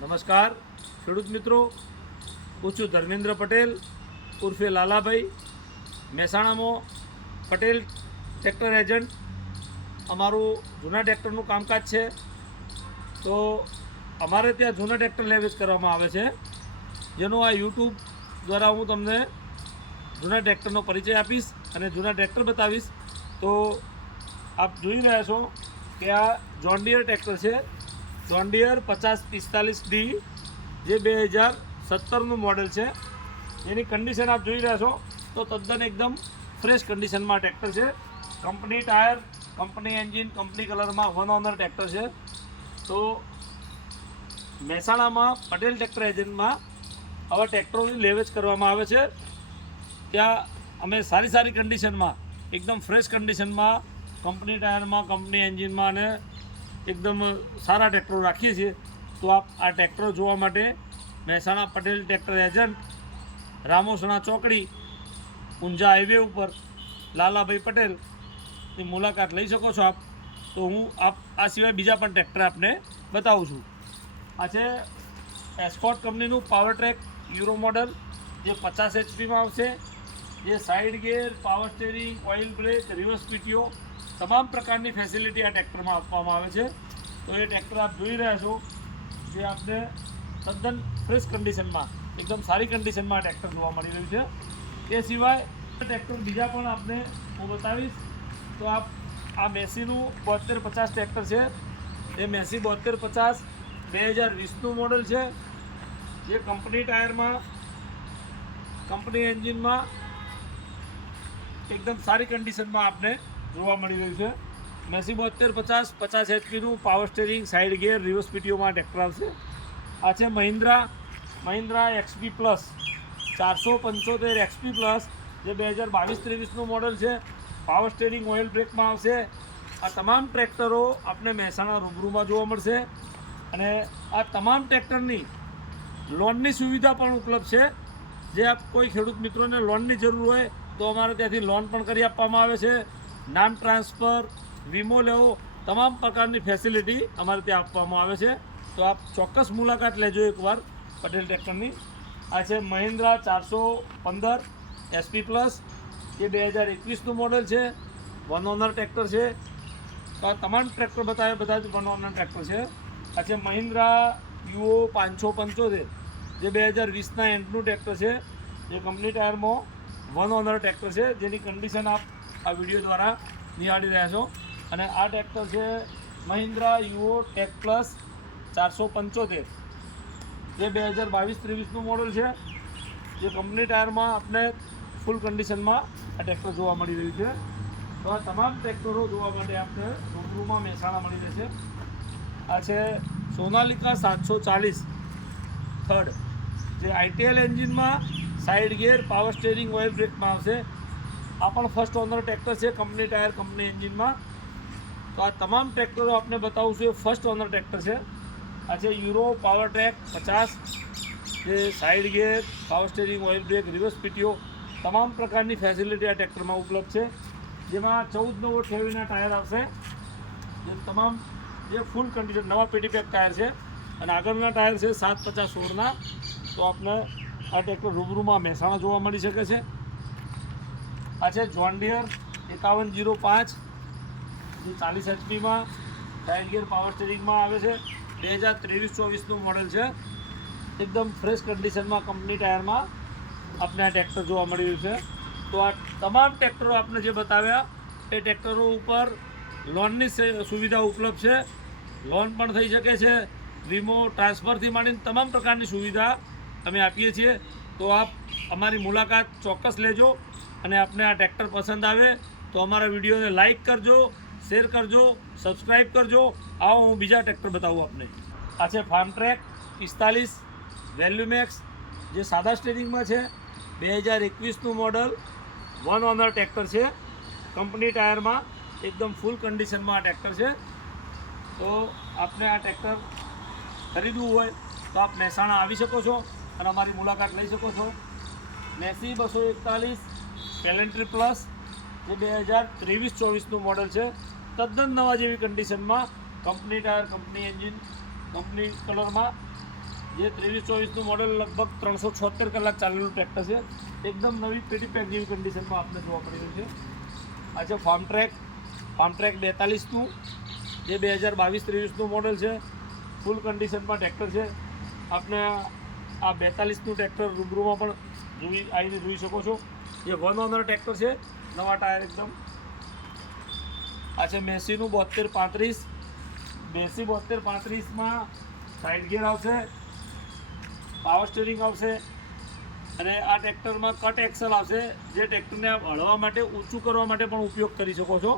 નમસ્કાર ખેડૂત મિત્રો, હું છું ધર્મેન્દ્ર પટેલ ઉર્ફે લાલાભાઈ, મહેસાણામાં પટેલ ટ્રેક્ટર એજન્ટ. અમારું જૂના ટ્રેક્ટરનું કામકાજ છે. તો અમારે ત્યાં જૂના ટ્રેક્ટર લેવેચ કરવામાં આવે છે, જેનો આ યુટ્યુબ દ્વારા હું તમને જૂના ટ્રેક્ટરનો પરિચય આપીશ અને જૂના ટ્રેક્ટર બતાવીશ. તો આપ જોઈ રહ્યા છો કે આ જોન ડીયર ટ્રેક્ટર છે, જોન ડીયર 5045D, જે 2017નું મોડેલ છે. એની કન્ડિશન આપ જોઈ રહ્યા છો તો તદ્દન એકદમ ફ્રેશ કન્ડિશનમાં ટ્રેક્ટર છે. Company tyre, company engine, company કલરમાં 1 ઓનર ટ્રેક્ટર છે. તો મહેસાણામાં પટેલ ટ્રેક્ટર એજન્ટમાં આવા ટ્રેક્ટરોની લેવેચ કરવામાં આવે છે. ત્યાં અમે સારી કન્ડિશનમાં, એકદમ ફ્રેશ કન્ડિશનમાં, કંપની ટાયરમાં, કંપની એન્જિનમાં અને એકદમ સારા ટ્રેક્ટરો રાખીએ છીએ. તો આપ આ ટ્રેક્ટરો જોવા માટે મહેસાણા પટેલ ટ્રેક્ટર એજન્ટ, રામોસણા ચોકડી, ઊંઝા હાઈવે ઉપર લાલાભાઈ પટેલની મુલાકાત લઈ શકો છો આપ. તો હું આ સિવાય બીજા પણ ટ્રેક્ટર આપને બતાવું છું. આ છે એસ્કોર્ટ કંપનીનું પાવર ટ્રેક યુરો મોડલ, જે 50 HPમાં આવશે. જે side gear, power steering, oil brake, reverse PTO, તમામ પ્રકારની ફેસિલિટી આ ટ્રેક્ટરમાં આપવામાં આવે છે. તો એ ટ્રેક્ટર આપ જોઈ રહ્યા છો, જે આપને તદ્દન ફ્રેશ કન્ડિશનમાં, એકદમ સારી કન્ડિશનમાં ટ્રેક્ટર જોવા મળી રહ્યું છે. એ સિવાય ટ્રેક્ટર બીજા પણ આપને હું બતાવીશ. તો આ મેસીનું 7250 ટ્રેક્ટર છે. એ મેસી 7250 2020નું મોડલ છે, જે કંપની ટાયરમાં, કંપની એન્જિનમાં એકદમ સારી કન્ડિશનમાં આપને જોવા મળી રહ્યું છે. મેસી 7250 50 HPનું power steering, side gear, reverse પીટીઓમાં ટ્રેક્ટર આવશે. આ છે Mahindra XP plus 475 XP plus, જે 2022-23નું મોડલ છે. પાવર સ્ટેરિંગ, ઓઇલ બ્રેકમાં આવશે. આ તમામ ટ્રેક્ટરો આપણે મહેસાણા રૂબરૂમાં જોવા મળશે. અને આ તમામ ટ્રેક્ટરની લોનની સુવિધા પણ ઉપલબ્ધ છે. જે આપ કોઈ ખેડૂત મિત્રોને લોનની જરૂર હોય તો અમારે ત્યાંથી લોન પણ કરી આપવામાં આવે છે. નામ ટ્રાન્સફર, વીમો લેવો, તમામ પ્રકારની ફેસિલિટી અમારે ત્યાં આપવામાં આવે છે. તો આપ ચોક્કસ મુલાકાત લેજો એકવાર પટેલ ટ્રેક્ટરની. આ છે મહિન્દ્રા 415 SP પ્લસ, જે 2021નું મોડલ છે, 1 ઓનર ટ્રેક્ટર છે. તો આ તમામ ટ્રેક્ટર બધા જ 1 ઓનર ટ્રેક્ટર છે. આ છે મહિન્દ્રા UO 575, જે 2020ના એન્ડનું ટ્રેક્ટર છે, જે કંપની ટાયરમાં 1 ઓનર ટ્રેક્ટર છે, જેની કન્ડિશન આપ આ વિડીયો દ્વારા નિહાળી રહ્યા છો. અને આ ટ્રેક્ટર છે મહિન્દ્રા UO ટેક પ્લસ 475, જે 2022-23નું મોડલ છે, જે કંપની ટાયરમાં આપણે ફૂલ કન્ડિશનમાં આ ટ્રેક્ટર જોવા મળી રહ્યું છે. તો આ તમામ ટ્રેક્ટરો જોવા માટે આપણે રૂબરૂમાં મહેસાણા મળી રહેશે. આ છે સોનાલિકા 740 થર્ડ, જે ITL એન્જિનમાં, side gear, power steering, oil બ્રેકમાં આવશે. આ પણ ફર્સ્ટ ઓનર ટ્રેક્ટર છે, કંપની ટાયર, કંપની એન્જિનમાં. તો આ તમામ ટ્રેક્ટરો આપણે બતાવું છું, એ ફર્સ્ટ ઓનર ટ્રેક્ટર છે. આ છે યુરો પાવર ટ્રેક 50, જે side gear, power steering, oil brake, reverse PTO, તમામ પ્રકારની ફેસિલિટી આ ટ્રેક્ટરમાં ઉપલબ્ધ છે. જેમાં 14 નવો ઠેવીના ટાયર આવશે, જે ફૂલ કન્ડિશન નવા પેટી પેક ટાયર છે. અને આગળના ટાયર છે 750/16ના. તો આપણે આ ટ્રેક્ટર રૂબરૂમાં મહેસાણા જોવા મળી શકે છે. આ છે જોન ડીયર 5105, જે 40 HPમાં, સાઇડ ગિયર, પાવર સ્ટેરિંગમાં આવે છે, 2023-24નું મોડલ છે. એકદમ ફ્રેશ કન્ડિશનમાં, કંપની ટાયરમાં આપણે આ ટ્રેક્ટર જોવા મળી રહ્યું છે. તો આ તમામ ટ્રેક્ટરો આપણે જે બતાવ્યા એ ટ્રેક્ટરો ઉપર લોનની સુવિધા ઉપલબ્ધ છે. લોન પણ થઈ શકે છે, વીમો, ટ્રાન્સફરથી માંડીને તમામ પ્રકારની સુવિધા અમે આપીએ છીએ. તો આપ અમારી મુલાકાત ચોક્કસ લેજો. અને આપને આ ટ્રેક્ટર પસંદ આવે તો અમારા વિડીયોને લાઇક કરજો, શેર કરજો, સબસ્ક્રાઈબ કરજો. આવો હું બીજા ટ્રેક્ટર બતાવું આપને. આ છે ફાર્મ ટ્રેક 45 વેલ્યુમેક્સ, જે સાદા સ્ટેરિંગમાં છે, 2021નું મોડલ, 1 ઓનર ટ્રેક્ટર છે, કંપની ટાયરમાં, એકદમ ફૂલ કન્ડિશનમાં આ ટ્રેક્ટર છે. તો આપને આ ટ્રેક્ટર ખરીદવું હોય તો આપ મહેસાણા આવી શકો છો અને અમારી મુલાકાત લઈ શકો છો. મેસી 241 પેલેન્ટ્રી પ્લસ, જે 2023-24નું મોડલ છે, તદ્દન નવા જેવી કન્ડિશનમાં, company tyre, company engine, company કલરમાં જે 23-24નું મોડલ લગભગ 376 કલાક ચાલેલું ટ્રેક્ટર છે. એકદમ નવી પેટી પેક જેવી કન્ડિશનમાં આપણે જોવા મળી રહ્યું છે. આ છે ફાર્મ ટ્રેક 42નું, જે 2022-23નું મોડલ છે. ફૂલ કન્ડિશનમાં ટ્રેક્ટર છે. આપણે આ 42નું ટ્રેક્ટર રૂબરૂમાં પણ આવીને જોઈ શકો છો. જે 1 ઓનર ટ્રેક્ટર છે, નવા ટાયર એકદમ. આ છે મેસીનું 72-35. મેસી 72-35માં સાઇડ ગિયર આવશે, પાવર સ્ટીરિંગ આવશે અને આ ટ્રેક્ટરમાં કટ એક્સલ આવશે, જે ટ્રેક્ટરને હળવા માટે ઊંચું કરવા માટે પણ ઉપયોગ કરી શકો છો.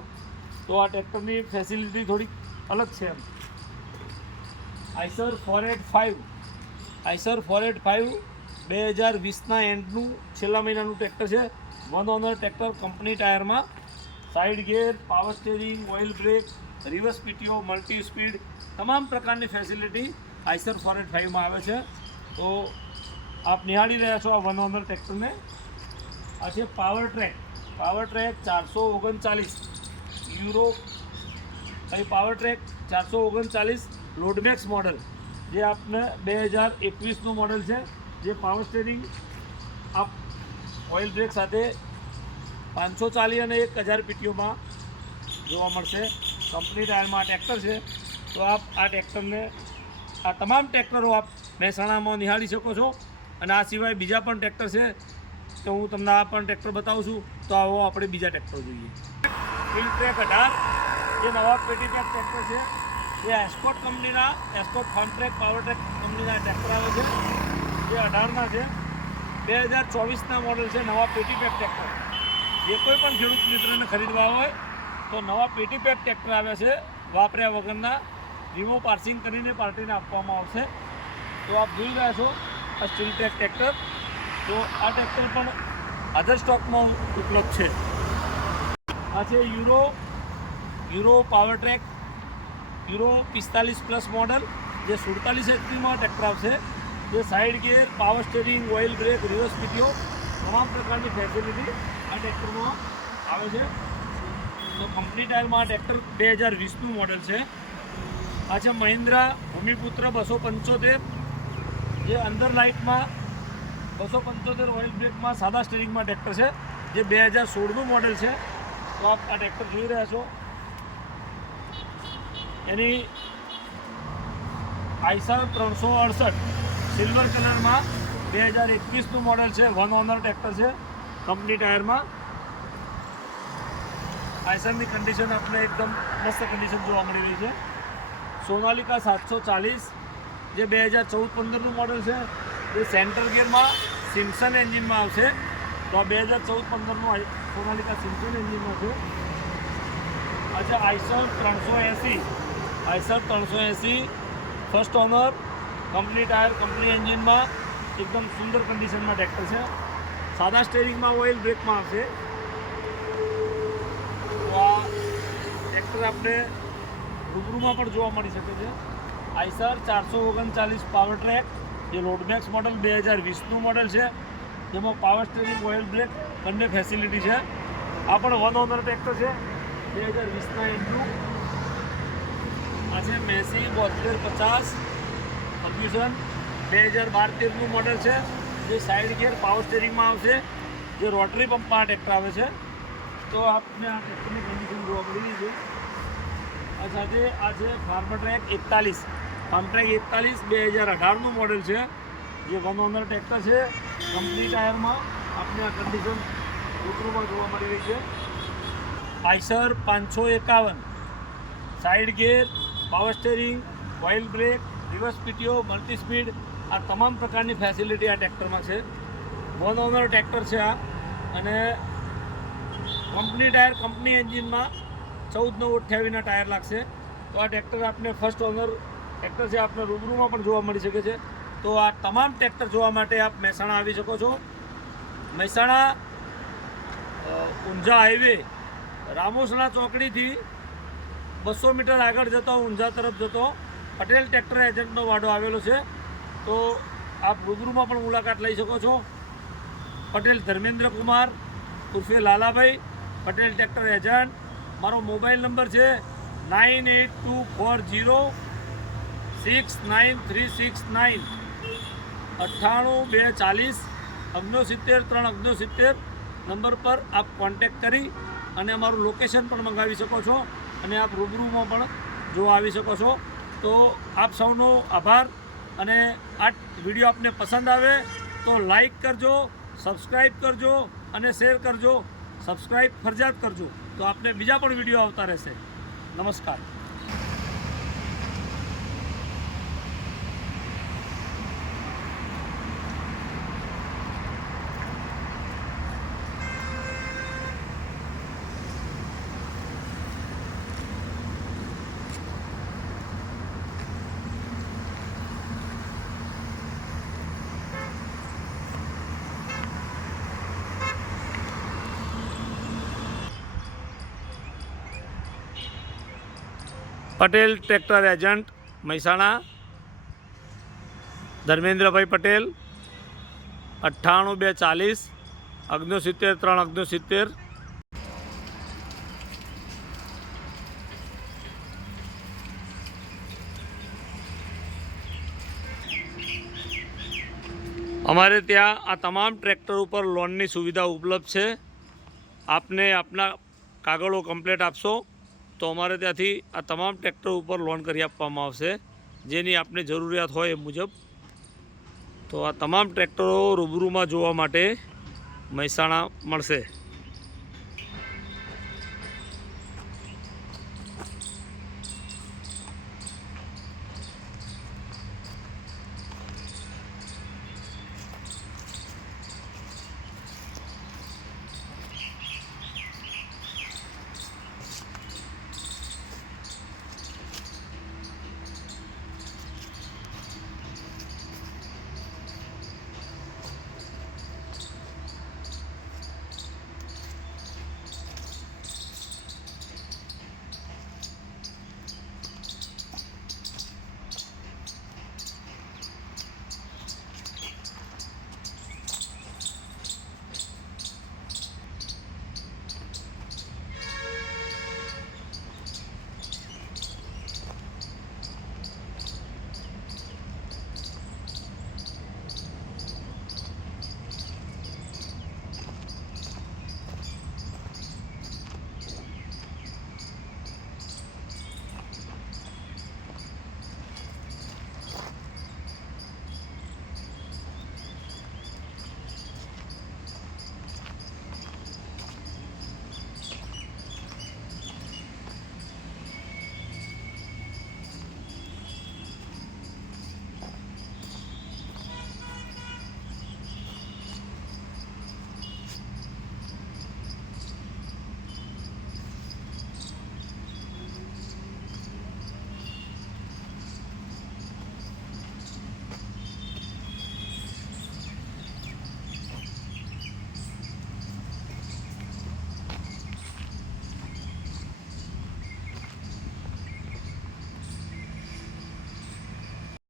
તો આ ટ્રેક્ટરની ફેસિલિટી થોડીક અલગ છે એમ. આઈસર 485 2020ના એન્ડનું છેલ્લા મહિનાનું ટ્રેક્ટર છે. 1 ઓનર ટ્રેક્ટર, કંપની ટાયરમાં, side gear, power steering, oil brake, reverse PTO, multi speed, તમામ પ્રકારની ફેસિલિટી આઈસર 485માં આવે છે. તો આપ નિહાળી રહ્યા છો આ 1 ઓનર ટ્રેક્ટરને. આ છે power track 439 euro. Power track 439 loadmax model, જે આપને 2021નું મોડલ છે. જે પાવર સ્ટીરિંગ આપ ઓઇલ બ્રેક સાથે 540 અને 1000 પીટીઓમાં જોવા મળશે. કંપની ટાયરમાં ટ્રેક્ટર છે. તો આપ આ ટ્રેક્ટરને, આ તમામ ટ્રેક્ટરો આપ મહેસાણામાં નિહાળી શકો છો. અને આ સિવાય બીજા પણ ટ્રેક્ટર છે, તો હું તમને આ પણ ટ્રેક્ટર બતાવું છું. તો આવો આપણે બીજા ટ્રેક્ટર જોઈએ. ફિલ્ડ ટ્રેક 18, જે નવા પેટી પેક ટ્રેક્ટર છે. જે એસ્કોટ કંપનીના, escort farm track power track કંપનીના ટ્રેક્ટર આવે છે. જે 18ના છે, 2024ના મોડલ છે. નવા પેટી પેક ટ્રેક્ટર. જે કોઈ પણ ખેડૂત મિત્રને ખરીદવા હોય તો નવા પેટી પેક ટ્રેક્ટર આવ્યા છે, વાપર્યા વગરના. વીમો પાર્સિંગ કરીને પાર્ટીને આપવામાં આવશે. તો આપ જોઈ રહ્યા છો આ સ્ટીલ ટ્રેક ટ્રેક્ટર. તો આ ટ્રેક્ટર પણ હાજર સ્ટોકમાં ઉપલબ્ધ છે. આ છે euro power track euro 45+ model, જે 47 એચપીમાં ટ્રેક્ટર આવશે. જે side gear, power steering, oil brake, reverse PTO, તમામ પ્રકારની ફેસિલિટી આ ટ્રેક્ટરમાં આવે છે. તો કંપની ટાયરમાં આ ટ્રેક્ટર 2020નું મોડલ છે. આ છે મહિન્દ્રા ભૂમિપુત્ર 275, જે અંડર લાઇટમાં 275 ઓઇલ બ્રેકમાં સાદા સ્ટીરિંગમાં ટ્રેક્ટર છે. જે 2016નું મોડલ છે. તો આપ આ ટ્રેક્ટર જોઈ રહ્યા છો. એની આઈસર 368 સિલ્વર કલરમાં 2021નું મોડલ છે. 1 ઓનર ટ્રેક્ટર છે, કંપની ટાયરમાં. આઈસરની કન્ડિશન આપણે એકદમ મસ્ત કન્ડિશન જોવા મળી રહી છે. સોનાલિકા 740, જે 2014-15નું મોડલ છે. જે સેન્ટર ગિયરમાં સિમ્સન એન્જિનમાં આવશે. તો આ 2014-15નું સોનાલિકા સિમ્સન એન્જિનમાં છે. અચ્છા, Eicher 380 first owner, company tyre, company એન્જિનમાં, એકદમ સુંદર કન્ડિશનમાં ટ્રેક્ટર છે. સાદા સ્ટેરિંગમાં ઓઇલ બ્રેકમાં આવશે. તો આ ટ્રેક્ટર આપણે રૂબરૂમાં પણ જોવા મળી શકે છે. આઈસર 439 પાવર ટ્રેક, જે રોડમેક્સ મોડલ 2020નું મોડલ છે. જેમાં પાવર સ્ટીરિંગ, ઓઇલ બ્રેક બંને ફેસિલિટી છે. આ પણ 1 ઓનર ટ્રેક્ટર છે, 2020ના એન્ડનું. આ છે મેસી 7250 ફર્ગ્યુસન, 2012-13નું મોડલ છે. જે સાઇડ ગિયર, પાવર સ્ટીરિંગમાં આવશે. જે રોટરી પંપમાં ટ્રેક્ટર આવે છે. તો આપને આ ટ્રેક્ટરની કન્ડિશન જોવા મળી રહી છે. આ સાથે આ છે ફાર્મ ટ્રેક 41, 2018નું મોડલ છે. જે 1 ઓનર ટ્રેક્ટર છે, કંપની ટાયરમાં. આપને આ કન્ડિશન રૂબરૂમાં જોવા મળી રહી છે. Eicher 551, side gear, power steering, oil brake, reverse PTO, multi speed, આ તમામ પ્રકારની ફેસિલિટી આ ટ્રેક્ટરમાં છે. 1 ઓનર ટ્રેક્ટર છે આ. અને કંપની ટાયર, કંપની એન્જિનમાં 14/9/28ના ટાયર લાગશે. તો આ ટ્રેક્ટર આપને ફર્સ્ટ ઓનર ટ્રેક્ટર છે, આપને રૂબરૂમાં પણ જોવા મળી શકે છે. તો આ તમામ ટ્રેક્ટર જોવા માટે આપ મહેસાણા આવી શકો છો. મહેસાણા ઊંઝા હાઈવે, રામોસણા ચોકડીથી 200 મીટર આગળ જતો, ઊંઝા તરફ જતો પટેલ ટ્રેક્ટર એજન્ટનો વાડો આવેલો છે. તો આપ રૂબરૂમાં પણ મુલાકાત લઈ શકો છો. પટેલ ધર્મેન્દ્ર કુમાર ઉર્ફે લાલાભાઈ, પટેલ ટ્રેક્ટર એજન્ટ. મારો મોબાઈલ નંબર છે 982407 69369 98 240 69 નંબર પર આપ કોન્ટેક્ટ કરી અને અમારું લોકેશન પણ મંગાવી શકો છો અને આપ રૂબરૂમાં પણ જો આવી શકો છો. તો આપ સૌનો આભાર. અને આ વિડીયો આપને પસંદ આવે તો લાઈક કરજો, સબસ્ક્રાઈબ કરજો અને શેર કરજો. સબસ્ક્રાઈબ ફરજિયાત કરજો તો આપને બીજા પણ વિડીયો આવતા રહેશે. નમસ્કાર. પટેલ ટ્રેક્ટર એજન્ટ મહેસાણા, ધર્મેન્દ્રભાઈ પટેલ, 98 240 69 અમારે ત્યાં આ તમામ ટ્રેક્ટર ઉપર લોનની સુવિધા ઉપલબ્ધ છે. આપને આપના કાગળો કમ્પ્લીટ આપશો તો અમારે ત્યાંથી આ તમામ ટ્રેક્ટર ઉપર લોન કરી આપવામાં આવશે, જેની આપને જરૂરિયાત હોય એ મુજબ. તો આ તમામ ટ્રેક્ટરો રૂબરૂમાં જોવા માટે મહેસાણા મળશે.